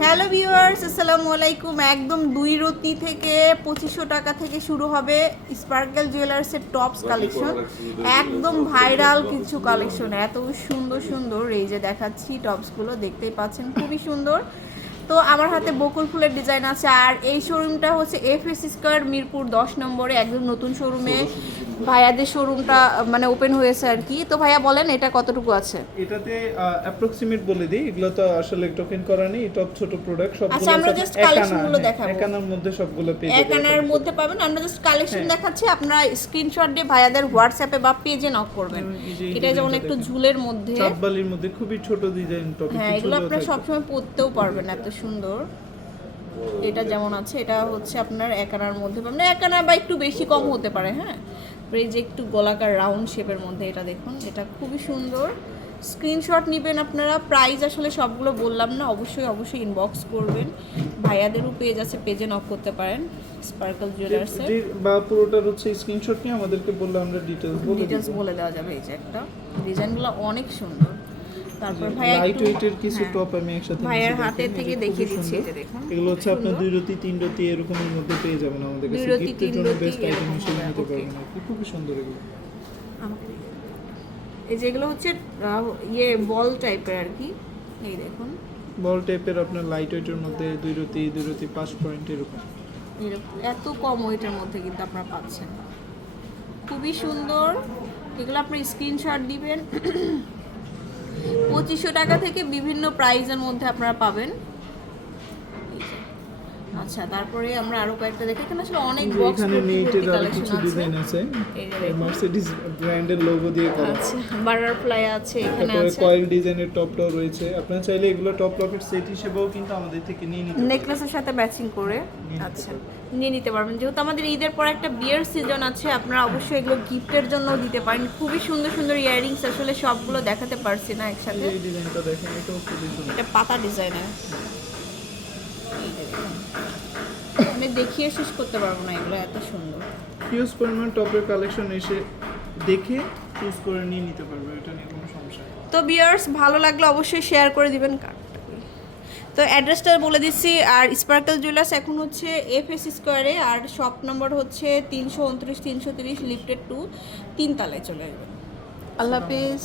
Hello viewers, আসসালামু আলাইকুম। একদম 2 রতি থেকে 2500 টাকা থেকে শুরু হবে স্পার্কেল জুয়েলার্সের টপস কালেকশন। একদম ভাইরাল কিছু কালেকশন, এত সুন্দর সুন্দর। এই যে দেখাচ্ছি টপসগুলো, দেখতেই পাচ্ছেন খুবই সুন্দর। তো আমার হাতে বকুল ফুলের ডিজাইন আছে। আর এই শোরুমটা হচ্ছে এফএস স্কয়ার মিরপুর 10 নম্বরে, একদম নতুন শোরুমে ভাইয়াদের শোরুমটা মানে ওপেন হয়েছে আর কি। তো ভাইয়া বলেন এটা কতটুকু আছে? এটাতে অ্যাপ্রক্সিমেট বলে দিই, এগুলো তো আসলে টোকেন করা নেই, টপ ছোট প্রোডাক্ট সবগুলো। আচ্ছা, আমরা জাস্ট কালেকশনগুলো দেখাবো। একানার মধ্যে সবগুলো পেয়ে এক আনার মধ্যে পাবেন। আমরা জাস্ট কালেকশন দেখাচ্ছি, আপনারা স্ক্রিনশট দিয়ে ভাইয়াদের হোয়াটসঅ্যাপে বা পেজে নক করবেন। এটা যেমন একটু ঝুলের মধ্যে, চাপবালির মধ্যে খুবই ছোট ডিজাইন টপ। হ্যাঁ, এগুলো আপনারা সবসময় পরতেও পারবেন, এত সুন্দর। এটা যেমন আছে, এটা হচ্ছে আপনার এক আনার মধ্যে পাবেন, এক আনা বা একটু বেশি কম হতে পারে। হ্যাঁ, এই যে একটু গোলাকার রাউন্ড শেপের মধ্যে, এটা দেখুন, এটা খুবই সুন্দর। স্ক্রিনশট নেবেন আপনারা। প্রাইস আসলে সবগুলো বললাম না, অবশ্যই অবশ্যই ইনবক্স করবেন। ভাইয়াদেরও পেজ আছে, পেজে নক করতে পারেন স্পার্কেল জুয়েলার্সের। বা পুরোটার হচ্ছে স্ক্রিনশট নিয়ে আমাদেরকে বললে আমরা ডিটেইলস বলে দেওয়া যাবে। এই যে একটা ডিজাইনগুলো অনেক সুন্দর। তারপর ভাইয়া লাইট ওয়েটের কিছু টপ আমি একসাথে ভাইয়ার হাতে থেকে দেখিয়ে দিচ্ছি। এই যে দেখুন, এগুলো হচ্ছে আপনার 2 রতি 3 রতি এরকমের মধ্যে পেয়ে যাবেন আমাদের কাছে। 2 রতি 3 রতি বেস্ট আইটেম হিসেবে নিতে ওকে। পারবেন। খুবই সুন্দর এগুলো। এই যেগুলো হচ্ছে ইয়ে বল টাইপের আর কি। এই দেখুন, বল টাইপের আপনার লাইট ওয়েটের মধ্যে 2 রতি 5 পয়েন্ট এরকম। এরকম এত কম ওয়েটের মধ্যে কিন্তু আপনারা পাচ্ছেন, খুবই সুন্দর। এগুলো আপনি স্ক্রিনশট দিবেন। 2500 টাকা থেকে বিভিন্ন প্রাইজের মধ্যে আপনারা পাবেন। আচ্ছা, তারপরে আমরা আরো কয়েকটা দেখি। এখানে আসলে অনেক বক্স এখানে নেটের আরো কালেকশন কিছু আছে। ডিজাইন আছে, এই যে দেখুন, মার্সিডিজ ব্র্যান্ডের লোগো দিয়ে করা। আচ্ছা, বাটারফ্লাই আছে, এখানে তারপরে আছে কয়েল ডিজাইনের টপটাও রয়েছে। আপনারা চাইলে এগুলো টপ লকেট সেট হিসেবেও কিন্তু আমাদের থেকে নিয়ে নিতে পারেন, নেকলেসের সাথে ম্যাচিং করে। আচ্ছা, নিয়ে নিতে পারবেন। যেহেতু আমাদের ঈদের পর একটা বিয়ের সিজন আছে, আপনারা অবশ্যই এগুলো গিফটের জন্য দিতে পারেন। খুবই সুন্দর সুন্দর ইয়াররিংস, আসলে সবগুলো দেখাতে পারছি না একসাথে। এই ডিজাইনটা দেখেন, এটাও খুবই সুন্দর। এটা পাতা ডিজাইনের, মানে দেখিয়ে শেষ করতে পারবো না, এগুলো এত সুন্দর। হিউজ পরিমাণ টপের কালেকশন এসে দেখে চুজ করে নিয়ে নিতে পারবে, এটা নিয়ে কোনো সমস্যা নেই। তো ভিউয়ার্স, ভালো লাগলে অবশ্যই শেয়ার করে দিবেন। তো অ্যাড্রেসটা বলে দিচ্ছি। আর স্পার্কেল জুয়েলার্স এখন হচ্ছে এফএস স্কোয়ারে, আর শপ নম্বর হচ্ছে 329 330 লিফটেড 2, 3 তলায় চলে আসবেন। আল্লাহ হাফেজ।